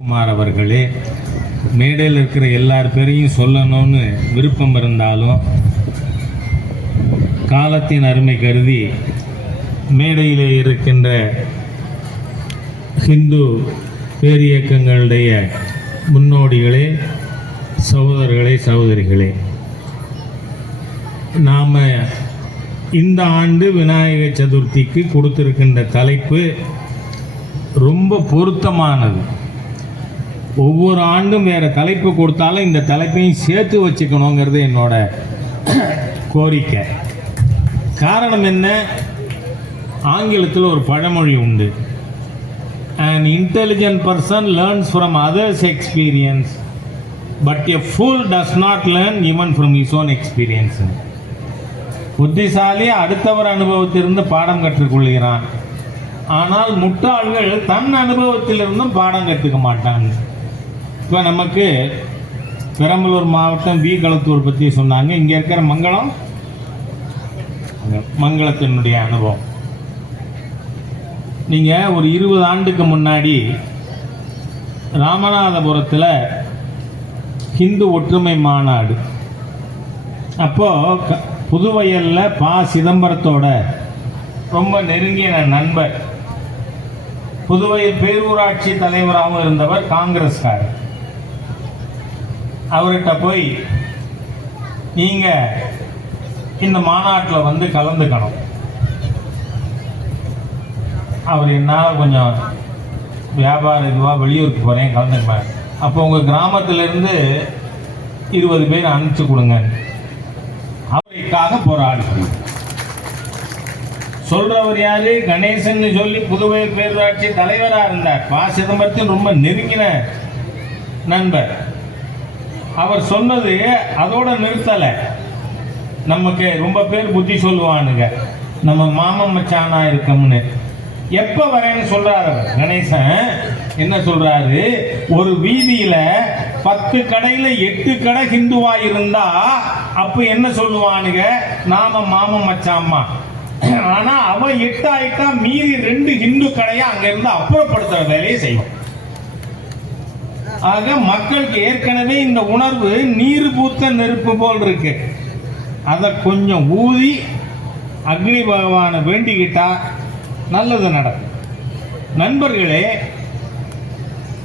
குமார் அவர்களே, மேடையில் இருக்கிற எல்லார் பேரையும் சொல்லணும்னு விருப்பம் இருந்தாலும் காலத்தின் அருமை கருதி மேடையில் இருக்கின்ற ஹிந்து பேரியக்கங்களுடைய முன்னோடிகளே, சகோதரர்களே, சகோதரிகளே, நாம் இந்த ஆண்டு விநாயக சதுர்த்திக்கு கொடுத்திருக்கின்ற தலைப்பு ரொம்ப பொருத்தமானது. ஒவ்வொரு ஆண்டும் வேறு தலைப்பு கொடுத்தாலும் இந்த தலைப்பையும் சேர்த்து வச்சுக்கணுங்கிறது என்னோட கோரிக்கை. காரணம் என்ன? ஆங்கிலத்தில் ஒரு பழமொழி உண்டு, an intelligent person learns from others' experience, but a fool does not learn even from his own experience. புத்திசாலி அடுத்தவர் அனுபவத்திலிருந்து பாடம் கற்றுக்கொள்கிறான், ஆனால் முட்டாள்கள் தன் அனுபவத்திலிருந்தும் பாடம் கற்றுக்க மாட்டாங்க. இப்போ நமக்கு பெரம்பலூர் மாவட்டம் வி களத்தூர் பற்றி சொன்னாங்க. இங்கே இருக்கிற மங்களத்தினுடைய அனுபவம். நீங்கள் ஒரு 20 ஆண்டுக்கு முன்னாடி ராமநாதபுரத்தில் ஹிந்து ஒற்றுமை மாநாடு, அப்போது புதுவயலில் பா. சிதம்பரத்தோட ரொம்ப நெருங்கிய நண்பர், புதுவையில் பேரூராட்சி தலைவராகவும் இருந்தவர், காங்கிரஸ்காரர். அவர்கிட்ட போய் நீங்கள் இந்த மாநாட்டில் வந்து கலந்துக்கணும். அவர் என்னால் கொஞ்சம் வியாபார இதுவாக வெளியூருக்கு போகிறேன், கலந்துக்குவேன். அப்போ உங்கள் கிராமத்திலேருந்து 20 பேர் அனுப்பிச்சு கொடுங்க. அவருக்காக போராடி சொல்றவர் யாரு? கணேசன் சொல்லி புதுவை பேரூராட்சி தலைவராக இருந்தார். பா. சிதம்பரத்தின் ரொம்ப நெருங்கின நண்பர். அவர் சொன்னது அதோட நிறுத்தலை. நமக்கு ரொம்ப பேர் புத்தி சொல்லுவானுங்க, நம்ம மாமன் மச்சானா இருக்கோம்னு. எப்போ வரேன்னு சொல்றாரு கணேசன். என்ன சொல்றாரு? ஒரு வீதியில 10 கடையில 8 கடை ஹிந்துவா இருந்தா அப்ப என்ன சொல்லுவானுங்க? நாம மாமன் மச்சாம்மா. ஆனா அவன் 8 ஆயிட்டா மீறி 2 ஹிந்து கடையை அங்க இருந்து அப்புறப்படுத்துற வேலையை செய்வோம். ஆக மக்களுக்கு ஏற்கனவே இந்த உணர்வு நீர் பூத்த நெருப்பு போல் இருக்கு. அதை கொஞ்சம் ஊதி அக்னி பகவானை வேண்டிக்கிட்டா நல்லது நடக்கும். நண்பர்களே,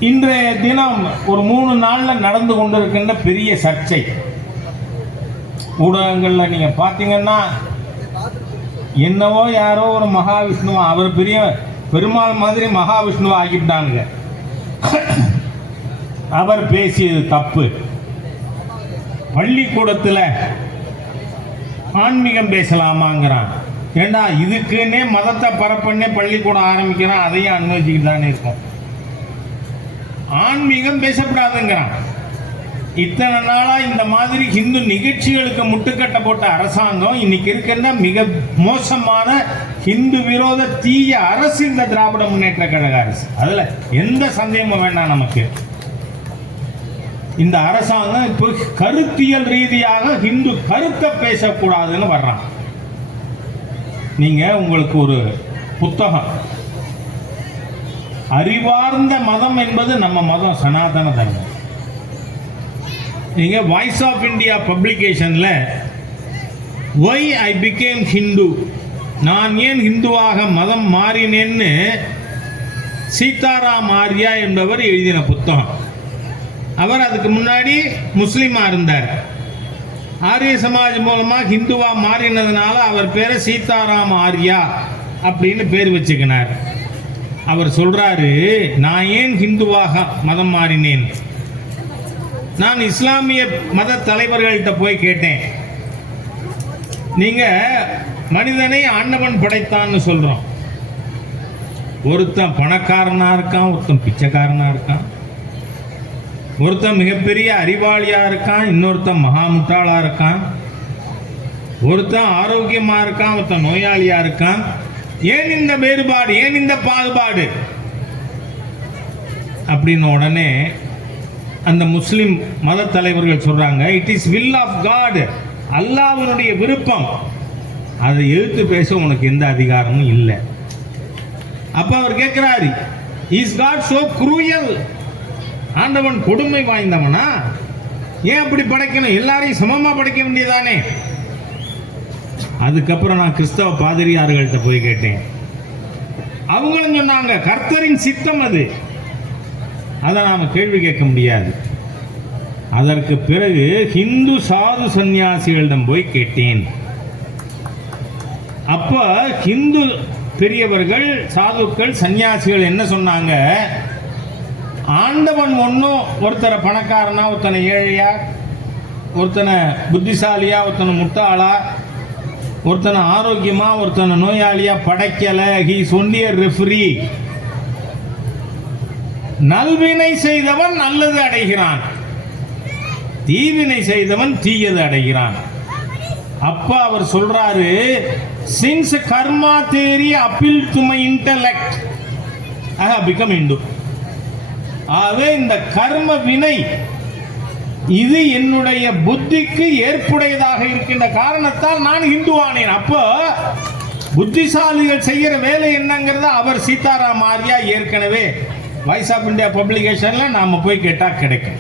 இன்றைய தினம் ஒரு 3 நாளில் நடந்து கொண்டிருக்கின்ற பெரிய சர்ச்சை ஊடகங்களில் நீங்கள் பார்த்தீங்கன்னா, என்னவோ யாரோ ஒரு மகாவிஷ்ணுவா, அவர் பெரிய பெருமாள் மாதிரி மகாவிஷ்ணுவா ஆக்கிவிட்டாங்க. அவர் பேசியது தப்பு. பள்ளிக்கூடத்தில் ஆன்மீகம் பேசலாமாங்கிறான். ஏண்டா, இதுக்குன்னே மதத்தை பரப்பண்ணே பள்ளிக்கூடம் ஆரம்பிக்கிறான், அதையும் அனுமதிச்சுக்கிட்டு தானே இருக்கும். ஆன்மீகம் பேசப்படாதுங்கிறான். இத்தனை நாளா இந்த மாதிரி ஹிந்து நிகழ்ச்சிகளுக்கு முட்டுக்கட்டை போட்ட அரசாங்கம் இன்னைக்கு இருக்கின்ற மிக மோசமான ஹிந்து விரோத தீய அரசு இந்த திராவிட முன்னேற்ற கழக அரசு. அதுல எந்த சந்தேகமும் வேண்டாம் நமக்கு. இந்த அரசாங்கம் இப்போ கருத்தியல் ரீதியாக ஹிந்து கருத்தை பேசக்கூடாதுன்னு வர்றான். நீங்க உங்களுக்கு ஒரு புத்தகம், அறிவார்ந்த மதம் என்பது நம்ம மதம் சனாதன தர்மம். நீங்க வாய்ஸ் ஆஃப் இந்தியா பப்ளிகேஷன்ல வை ஐ பிகேம் ஹிந்து, நான் ஏன் ஹிந்துவாக மதம் மாறினேன்னு சீதாராம் ஆர்யா என்பவர் எழுதின புத்தகம். அவர் அதுக்கு முன்னாடி முஸ்லீமா இருந்தார். ஆரிய சமாஜ் மூலமா ஹிந்துவா மாறினதுனால அவர் பேரை சீதாராம் ஆர்யா அப்படின்னு பேர் வச்சுக்கினார். அவர் சொல்றாரு, நான் ஏன் ஹிந்துவாக மதம் மாறினேன்? நான் இஸ்லாமிய மத தலைவர்கள்ட்ட போய் கேட்டேன். நீங்க மனிதனை ஆண்டவன் படைத்தான்னு சொல்றோம். ஒருத்தன் பணக்காரனா இருக்கான், ஒருத்தன் பிச்சைக்காரனா இருக்கான், ஒருத்தன் மிகப்பெரிய அறிவாளியா இருக்கான், இன்னொருத்தன் மகா முட்டாளா இருக்கான், ஒருத்தன் ஆரோக்கியமா இருக்கான், ஒருத்தன் நோயாளியா இருக்கான். ஏன் இந்த வேறுபாடு, ஏன் இந்த பாகுபாடு அப்படின்னு உடனே அந்த முஸ்லிம் மத தலைவர்கள் சொல்றாங்க, it is will of God, அல்லாஹ்வுடைய விருப்பம். அதை எதிர்த்து பேச உனக்கு எந்த அதிகாரமும் இல்லை. அப்ப அவர் கேட்கிறாரு, இஸ் காட் சோ க்ரூயல்? ஆண்டவன் கொடுமை வாய்ந்தவனா? ஏன் அப்படி படைக்கணும்? எல்லாரையும் சமமா படைக்க வேண்டியதானே? அதுக்கப்புறம் நான் கிறிஸ்தவ பாதிரியார்கள்ட்ட போய் கேட்டேன். அவங்களும் சொன்னாங்க கர்த்தரின் சித்தம் அது, அதை நாம கேள்வி கேட்க முடியாது. அதற்கு பிறகு ஹிந்து சாது சந்நியாசிகளிடம் போய் கேட்டேன். அப்ப ஹிந்து பெரியவர்கள், சாதுக்கள், சன்னியாசிகள் என்ன சொன்னாங்க? ஆண்டவன் ஒன்றும் ஒருத்தரை பணக்காரனா, ஒருத்தனை ஏழையா, ஒருத்தனை புத்திசாலியா, ஒருத்தனை முட்டாளா, ஒருத்தனை ஆரோக்கியமா, ஒருத்தனை நோயாளியா படைக்கல. He is only a referee. நல்வினை செய்தவன் நல்லது அடைகிறான், தீவினை செய்தவன் தீயது அடைகிறான். அப்ப அவர் சொல்றாரு, since karma theory appealed to my intellect, I have become Hindu. ஆகவே இந்த கர்ம வினை இது என்னுடைய புத்திக்கு ஏற்புடையதாக இருக்கின்ற காரணத்தால் நான் இந்துவானேன். அப்போ புத்திசாலிகள் செய்யற வேலை என்னங்கிறத அவர் சீதாராம் ஆர்யா ஏற்கனவே வாய்ஸ் ஆஃப் இந்தியா பப்ளிகேஷன்ல நாம போய் கேட்டா கிடைக்கும்.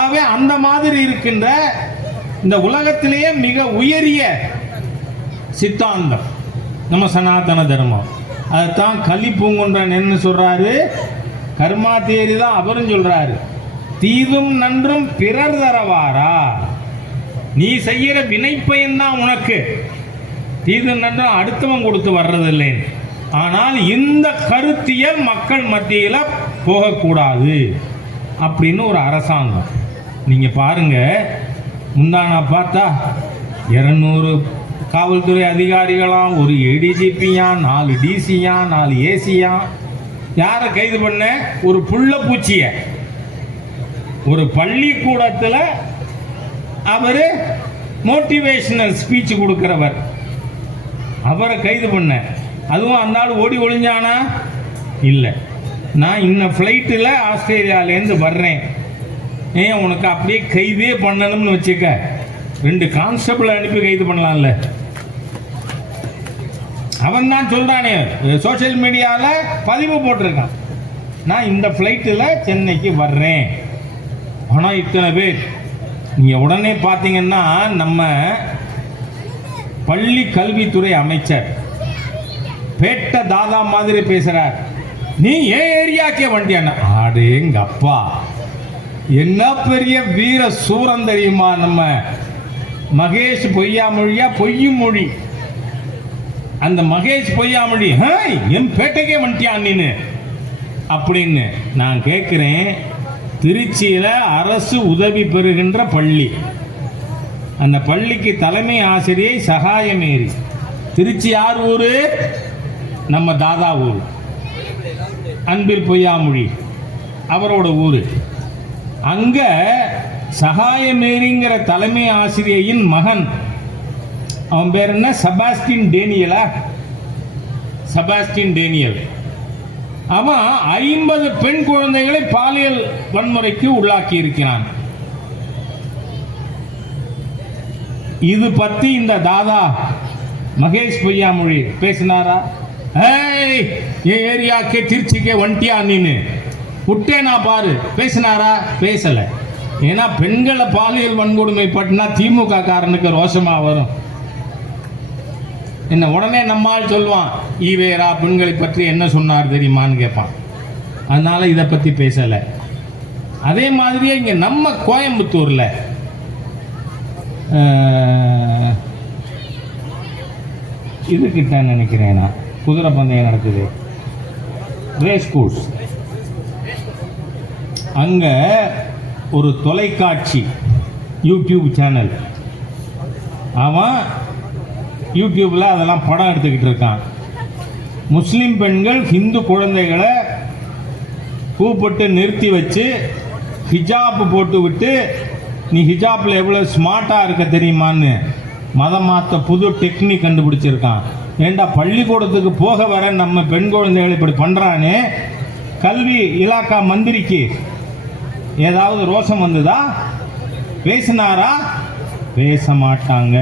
ஆகவே அந்த மாதிரி இருக்கின்ற இந்த உலகத்திலேயே மிக உயரிய சித்தாந்தம் நம்ம சனாதன தர்மம். அதுதான் கலி பூங்குன்றன் என்ன சொல்றாரு? கர்மா தேரி தான் அவரும் சொல்றாரு. தீதும் நன்றும் பிறர் தரவாரா? நீ செய்யற வினைப்பயன் தான் உனக்கு. தீது நன்றும் அடுத்தவன் கொடுத்து வர்றதில்லை. ஆனால் இந்த கருத்தியல் மக்கள் மத்தியில போகக்கூடாது அப்படின்னு ஒரு அரசாங்கம். நீங்க பாருங்க, முந்தானா பார்த்தா 200 காவல்துறை அதிகாரிகளாம், ஒரு ஏடிஜிபியா, 4 டிசியா, 4 ஏசியா. யாரை கைது பண்ண? ஒரு புள்ள பூச்சிய. ஒரு பள்ளிக்கூடத்தில் அவரு மோட்டிவேஷனல் ஸ்பீச் கொடுக்கிறவர், அவரை கைது பண்ண. அதுவும் அந்த ஆள் ஓடி ஒளிஞ்சானா? இல்லை. நான் இன்னும் ஃப்ளைட்டில் ஆஸ்திரேலியாவிலேருந்து வர்றேன், ஏன் உனக்கு அப்படியே கைதே பண்ணணும்னு வச்சுக்க, 2 கான்ஸ்டபிள் அனுப்பி கைது பண்ணலாம்ல. அவன் தான் சொல்றானே, சோசியல் மீடியாவில் பதிவு போட்டிருக்கான், நான் இந்த ஃப்ளைட்டில் சென்னைக்கு வர்றேன். ஆனால் இத்தனை பேர். நீங்கள் உடனே பார்த்தீங்கன்னா நம்ம பள்ளி கல்வித்துறை அமைச்சர் பேட்ட தாதா மாதிரி பேசுறார். நீ ஏன் ஏரியாக்கே வண்டியான? ஆடேங்க அப்பா, என்ன பெரிய வீர சூரம் தெரியுமா நம்ம மகேஷ் பொய்யாமொழியா? பொய்யும் மொழி. அந்த மகேஷ் பொய்யாமொழி என் பேட்டைக்கே வந்துட்டியான் நீனு அப்படின்னு. நான் கேட்கிறேன், திருச்சியில அரசு உதவி பெறுகின்ற பள்ளி, அந்த பள்ளிக்கு தலைமை ஆசிரியை சகாயமேரி. திருச்சி யார் ஊரு? நம்ம தாதா ஊர், அன்பில் பொய்யாமொழி அவரோட ஊரு. அங்க சகாயமேரிங்கிற தலைமை ஆசிரியையின் மகன், அவன் பேர் என்ன? செபாஸ்டின் டேனியலா? செபாஸ்டின் டேனியல். அவன் 50 பெண் குழந்தைகளை பாலியல் வன்முறைக்கு உள்ளாக்கி இருக்கிறான். இது பத்தி இந்த தாதா மகேஷ் பொய்யாமொழி பேசினாரா? ஏய், என் ஏரியாக்கே திருச்சிக்கே வண்டியா நீனு விட்டேனா பாரு பேசினாரா? பேசல. ஏன்னா பெண்களை பாலியல் வன்கொடுமை பட்டினா திமுக காரனுக்கு ரோஷமா வரும். என்ன உடனே நம்மால் சொல்லுவான், ஈவேரா பெண்களை பற்றி என்ன சொன்னார் தெரியுமான்னு கேட்பான். அதனால இதை பற்றி பேசலை. அதே மாதிரியே இங்கே நம்ம கோயம்புத்தூரில் இதுக்கிட்ட நினைக்கிறேன் நான், குதிரை பந்தயம் நடக்குது, ரேஸ் கோர்ஸ். அங்கே ஒரு தொலைக்காட்சி யூடியூப் சேனல், அவன் யூடியூப்பில் அதெல்லாம் படம் எடுத்துக்கிட்டு இருக்கான். முஸ்லீம் பெண்கள் ஹிந்து குழந்தைகளை கூப்பிட்டு நிறுத்தி வச்சு ஹிஜாப் போட்டு விட்டு, நீ ஹிஜாப்பில் எவ்வளோ ஸ்மார்ட்டாக இருக்க தெரியுமான்னு மதம் மாற்ற புது டெக்னிக் கண்டுபிடிச்சிருக்கான். ஏண்டா பள்ளிக்கூடத்துக்கு போக வர நம்ம பெண் குழந்தைகளை இப்படி பண்ணுறானே, கல்வி இலாக்கா மந்திரிக்கு ஏதாவது ரோஷம் வந்ததா? பேசினாரா? பேச மாட்டாங்க.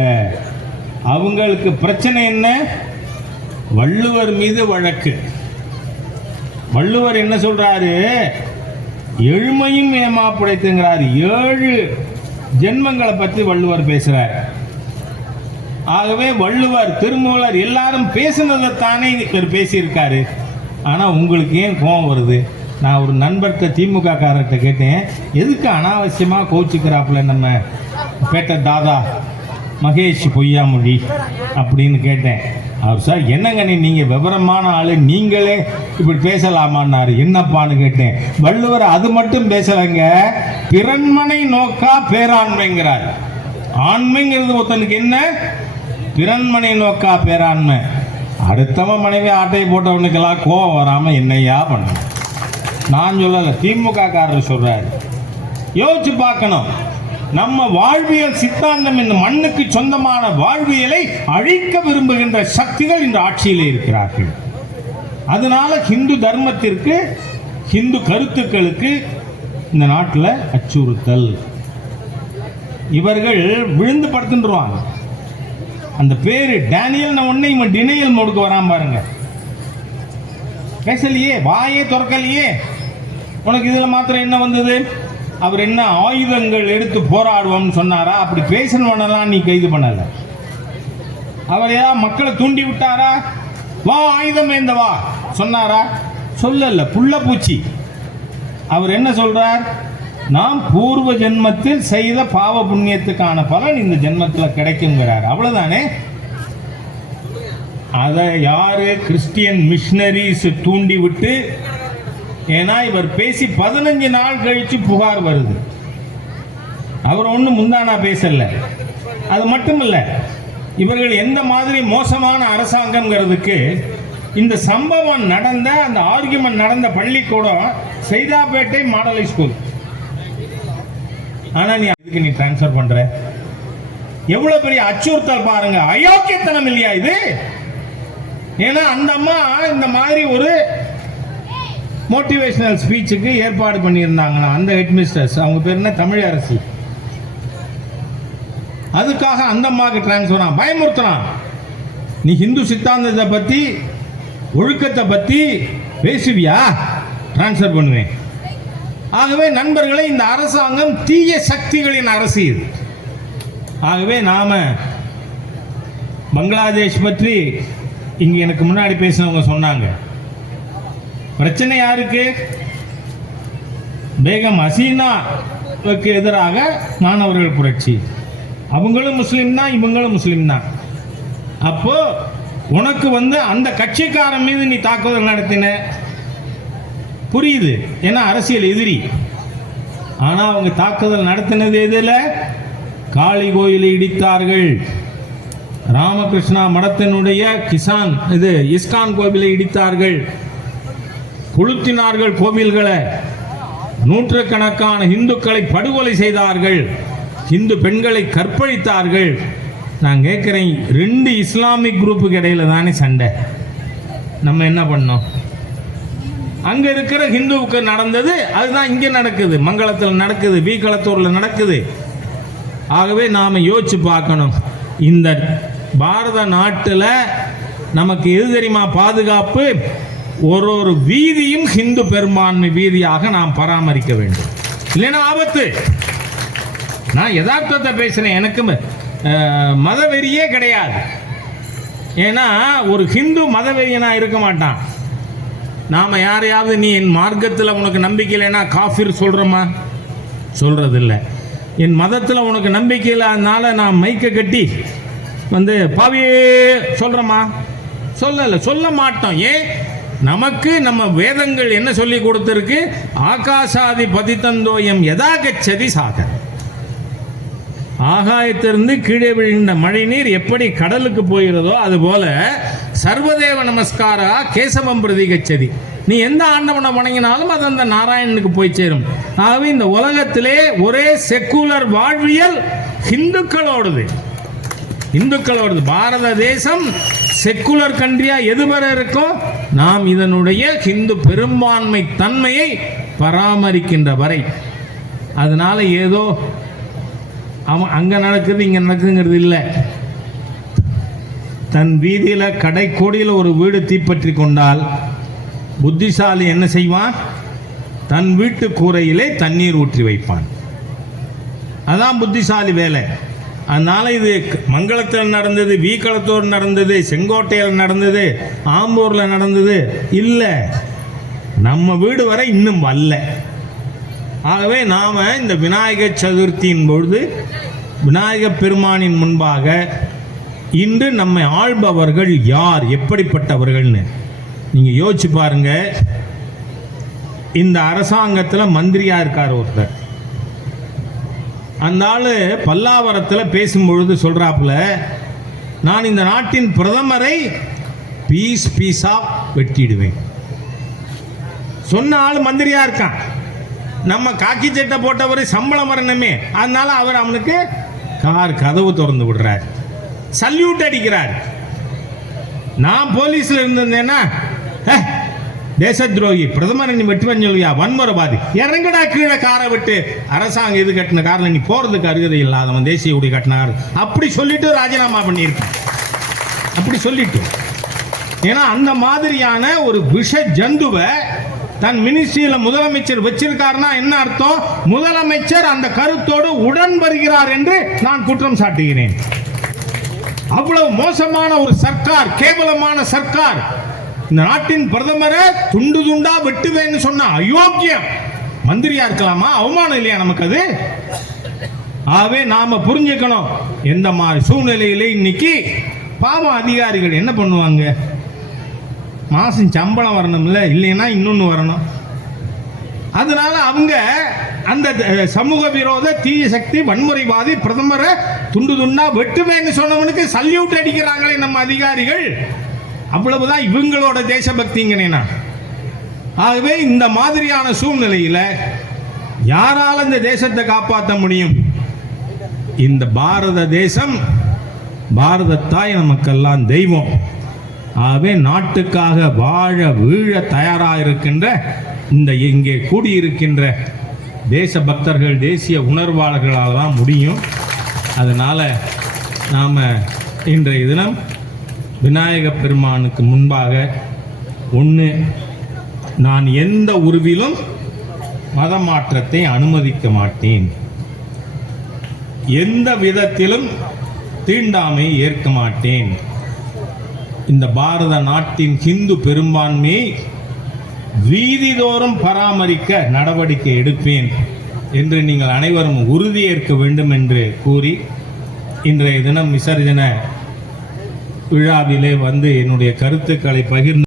அவங்களுக்கு பிரச்சனை என்ன? வள்ளுவர் மீது வழக்கு. வள்ளுவர் என்ன சொல்றாரு? எழுமையும் ஏமாப்புடைத்துங்கிறார். 7 ஜென்மங்களை பற்றி வள்ளுவர் பேசுறார். ஆகவே வள்ளுவர், திருமூலர் எல்லாரும் பேசுனதைத்தானே இவர் பேசியிருக்காரு. ஆனால் உங்களுக்கு ஏன் கோபம் வருது? நான் ஒரு நண்பர்கிட்ட, திமுக காரர்கிட்ட கேட்டேன், எதுக்கு அனாவசியமாக கோச்சிக்கிறாப்புல நம்ம பேட்ட தாதா மகேஷ் பொய்யாமொழி அப்படின்னு கேட்டேன். அவர் சார் என்னங்க நீங்கள் விவரமான ஆள், நீங்களே இப்படி பேசலாமான்னாரு. என்னப்பான்னு கேட்டேன். வள்ளுவர் அது மட்டும் பேசலைங்க, பிறன்மனை நோக்கா பேராண்மைங்கிறார். ஆண்மைங்கிறது ஒருத்தனுக்கு என்ன? பிறன்மனை நோக்கா பேராண்மை. அடுத்தவன் மனைவி ஆட்டையை போட்டவனுக்கெல்லாம் கோபம் வராமல் என்னையா பண்ண? நான் சொல்லலை, திமுக காரர் சொல்றாரு. யோசிச்சு பார்க்கணும். நம்ம வாழ்வியல் சித்தாந்தம் இந்த மண்ணுக்கு சொந்தமான வாழ்வியலை அழிக்க விரும்புகின்ற சக்திகள் இந்த ஆட்சியில் இருக்கிறார்கள். அதனால ஹிந்து தர்மத்திற்கு, ஹிந்து கருத்துக்களுக்கு இந்த நாட்டில் அச்சுறுத்தல். இவர்கள் விழுந்து படுத்துருவாங்க. அந்த பேரு டேனியல் ஒன்னே இவன் டினையல் மோடுக்கு வராம பாருங்க. பேசலையே, வாயே திறக்கலையே. உனக்கு இதுல மாத்திரம் என்ன வந்தது? அவர் என்ன ஆயுதங்கள் எடுத்து போராடுவோம்னு சொன்னாரா? அப்படி பேசணும்னெல்லாம் நீ கைது பண்ணல. அவர் ஏதாவது மக்களை தூண்டி விட்டாரா? வா ஆயுதம் ஏந்த வா சொன்னாரா? சொல்லல. புள்ள பூச்சி. அவர் என்ன சொல்றார்? நாம் பூர்வ ஜென்மத்தில் செய்த பாவ புண்ணியத்துக்கான பலன் இந்த ஜென்மத்தில் கிடைக்குங்கிறார். அவ்வளவுதானே. அதை யாரு? கிறிஸ்டியன் மிஷனரிஸ் தூண்டி விட்டு. ஏன்னா இவர் பேசி 15 நாள் கழிச்சு புகார் வருது. அவர் ஒண்ணு முந்தானா பேசல. அது மட்டும் இல்ல, இவர்கள் எந்த மாதிரி மோசமான அரசாங்கம்ங்கிறதுக்கு இந்த சம்பவம் நடந்த, அந்த ஆர்கியூமெண்ட் நடந்த பள்ளிக்கூடம் சைதாப்பேட்டை மாடல் ஸ்கூல். ஆனா நீ அதுக்கு நீ டிரான்ஸ்பர் பண்ற, எவ்வளவு பெரிய அச்சுறுத்தல் பாருங்க. அயோக்கியத்தனம் இல்லையா இது? ஏன்னா அந்த அம்மா இந்த மாதிரி ஒரு மோட்டிவேஷனல் ஸ்பீச்சுக்கு ஏற்பாடு பண்ணியிருந்தாங்கன்னா, அந்த ஹெட்மிஸ்டர்ஸ், அவங்க பேர் என்ன, தமிழரசி, அதுக்காக அந்த அம்மாவுக்கு டிரான்ஸ்பர் பயமுறுத்துறான். நீ ஹிந்து சித்தாந்தத்தை பத்தி, ஒழுக்கத்தை பத்தி பேசுவியா? டிரான்ஸ்பர் பண்ணுவேன். ஆகவே நண்பர்களே, இந்த அரசாங்கம் தீய சக்திகளின் அரசியல். ஆகவே நாம பங்களாதேஷ் பற்றி இங்க எனக்கு முன்னாடி பேசினவங்க சொன்னாங்க. பிரச்சனை யாருக்கு? பேகம் ஹசீனாவுக்கு எதிராக மாணவர்கள் புரட்சி. அவங்களும் முஸ்லீம் தான், இவங்களும் முஸ்லீம் தான். அப்போ உனக்கு அந்த கட்சிக்காரன் மீது நீ தாக்குதல் நடத்தின, புரியுது, ஏன்னா அரசியல் எதிரி. ஆனா அவங்க தாக்குதல் நடத்தினது எதுல? காளி கோயிலை இடித்தார்கள். ராமகிருஷ்ணா மடத்தினுடைய இஸ்கான் கோவிலை இடித்தார்கள், கொளுத்தினார்கள் கோவில்களை, நூற்றுக்கணக்கான இந்துக்களை படுகொலை செய்தார்கள், இந்து பெண்களை கற்பழித்தார்கள். நான் கேட்கிறேன், 2 இஸ்லாமிக் குரூப்புக்கு இடையில தானே சண்டை. நம்ம என்ன பண்ணோம்? அங்க இருக்கிற ஹிந்துவுக்கு நடந்தது அதுதான் இங்க நடக்குது. மங்களத்தில் நடக்குது, வீக்களத்தூர்ல நடக்குது. ஆகவே நாம யோசிச்சு பார்க்கணும். இந்த பாரத நாட்டில் நமக்கு எது தெரியுமா பாதுகாப்பு? ஒரு வீதியும் ஹிந்து பெரும்பான்மை வீதியாக நாம் பராமரிக்க வேண்டும். இல்லைன்னா ஆபத்து. நான் யதார்த்தத்தை பேசுறேன். எனக்கு மதவெறியே கிடையாது. ஏன்னா ஒரு ஹிந்து மதவெறியனா இருக்க மாட்டான். நாம யாரையாவது நீ என் மார்க்கத்தில் உனக்கு நம்பிக்கை இல்லைன்னா காஃபிர் சொல்றோமா? சொல்றதில்லை. என் மதத்தில் உனக்கு நம்பிக்கை இல்லை, அதனால நான் மைக்க கட்டி பாவியே சொல்றோமா? சொல்லல, சொல்ல மாட்டோம். ஏன்? நமக்கு நம்ம வேதங்கள் என்ன சொல்லி கொடுத்திருக்கு? ஆகாசாதி பதித்தந்தோயம் யதா கச்சதி சாகர். ஆகாயத்திலிருந்து கீழே விழுந்த மழை நீர் எப்படி கடலுக்கு போகிறதோ அதுபோல சர்வதேவ நமஸ்காரா கேசவம் பிரதி கச்சதி. நீ எந்த ஆண்டவனை வணங்கினாலும் அது அந்த நாராயணனுக்கு போய் சேரும். ஆகவே இந்த உலகத்திலே ஒரே செக்குலர் வாழ்வியல் இந்துக்களோடது. பாரத தேசம் செக்குலர் கண்ட்ரியா எதுவர இருக்கோ நாம் இதனுடைய ஹிந்து பெரும்பான்மை தன்மையை பராமரிக்கின்ற வரை. அதனால ஏதோ அவன் அங்க நடக்குது இங்க நடக்குதுங்கிறது இல்லை. தன் வீதியில கடைக்கோடியில் ஒரு வீடு தீப்பற்றி கொண்டால் புத்திசாலி என்ன செய்வான்? தன் வீட்டு கூரையிலே தண்ணீர் ஊற்றி வைப்பான். அதான் புத்திசாலி வேலை. அதனால இது மங்களத்தில் நடந்தது, வீக்களத்தூர் நடந்தது, செங்கோட்டையில் நடந்தது, ஆம்பூரில் நடந்தது இல்லை, நம்ம வீடு வரை இன்னும் வரல. ஆகவே நாம் இந்த விநாயகர் சதுர்த்தியின் பொழுது விநாயகப் பெருமானின் முன்பாக இன்று நம்மை ஆள்பவர்கள் யார், எப்படிப்பட்டவர்கள்னு நீங்கள் யோசிச்சு பாருங்க. இந்த அரசாங்கத்தில் மந்திரியாக இருக்கார் ஒருத்தர். அந்த ஆள் பல்லாவரத்தில் பேசும்பொழுது சொல்கிறாப்புல, நான் இந்த நாட்டின் பிரதமரை பீஸாக வெட்டிடுவேன். சொன்ன ஆள் மந்திரியாக இருக்கான். நம்ம காக்கி சட்டை போட்டவர் சம்பளம் வரணுமே, அதனால அவர் அவனுக்கு கார் கதவு திறந்து விடுறார், சல்யூட் அடிக்கிறார். நான் போலீஸில் இருந்தேன்னா, தேச துரோகி பிரதமர் நீ வெட்டுவன் சொல்லியா, வன்முறைவாதி, இறங்கடா கீழே காரை விட்டு, அரசாங்கம் இது கட்டின காரில் நீ போறதுக்கு அருகதை இல்லாதவன், தேசிய கொடி கட்டின கார், அப்படி சொல்லிட்டு ராஜினாமா பண்ணியிருக்கேன். அப்படி சொல்லிட்டு, ஏன்னா அந்த மாதிரியான ஒரு விஷ ஜந்துவை தன் மினிஸ்ட்ரியில முதலமைச்சர் வச்சிருக்காருன்னா என்ன அர்த்தம்? முதலமைச்சர் அந்த கருத்தோடு உடன் வருகிறார் என்று நான் குற்றம் சாட்டுகிறேன். அவ்வளவு மோசமான ஒரு சர்க்கார், கேவலமான சர்க்கார். இந்த நாட்டின் பிரதமரை துண்டு துண்டா வெட்டுவேன்னு சொன்ன அயோக்கியம் மந்திரியா இருக்கலாமா? அவமானம் இல்லையா நமக்கு அது? ஆகவே நாம புரிஞ்சுக்கணும், எந்த மாதிரி சூழ்நிலையிலே இன்னைக்கு பாவம் அதிகாரிகள் என்ன பண்ணுவாங்க, மாசம் சம்பளம் வரணும்ல, இல்லைன்னா இன்னொன்று வரணும். அதனால அவங்க அந்த சமூக விரோத தீய சக்தி வன்முறைவாதி பிரதமரை துண்டு துண்டா வெட்டுவேன்னு சொன்னவனுக்கு சல்யூட் அடிக்கிறாங்களே நம்ம அதிகாரிகள். அவ்வளவுதான் இவங்களோட தேசபக்திங்கனா. ஆகவே இந்த மாதிரியான சூழ்நிலையில் யாரால இந்த தேசத்தை காப்பாற்ற முடியும்? இந்த பாரத தேசம், பாரத தாய் நமக்கெல்லாம் தெய்வம். ஆகவே நாட்டுக்காக வாழ வீழ தயாராக இருக்கின்ற இந்த இங்கே கூடியிருக்கின்ற தேச பக்தர்கள், தேசிய உணர்வாளர்களால் தான் முடியும். அதனால் நாம் இன்றைய தினம் விநாயகப் பெருமானுக்கு முன்பாக ஒன்று, நான் எந்த உருவிலும் மத மாற்றத்தை அனுமதிக்க மாட்டேன், எந்த விதத்திலும் தீண்டாமை ஏற்க மாட்டேன், இந்த பாரத நாட்டின் ஹிந்து பெரும்பான்மையை வீதிதோறும் பராமரிக்க நடவடிக்கை எடுப்பேன் என்று நீங்கள் அனைவரும் உறுதியேற்க வேண்டும் என்று கூறி, இன்றைய தினம் விசர்ஜன விழாவிலே வந்து என்னுடைய கருத்துக்களை பகிர்ந்து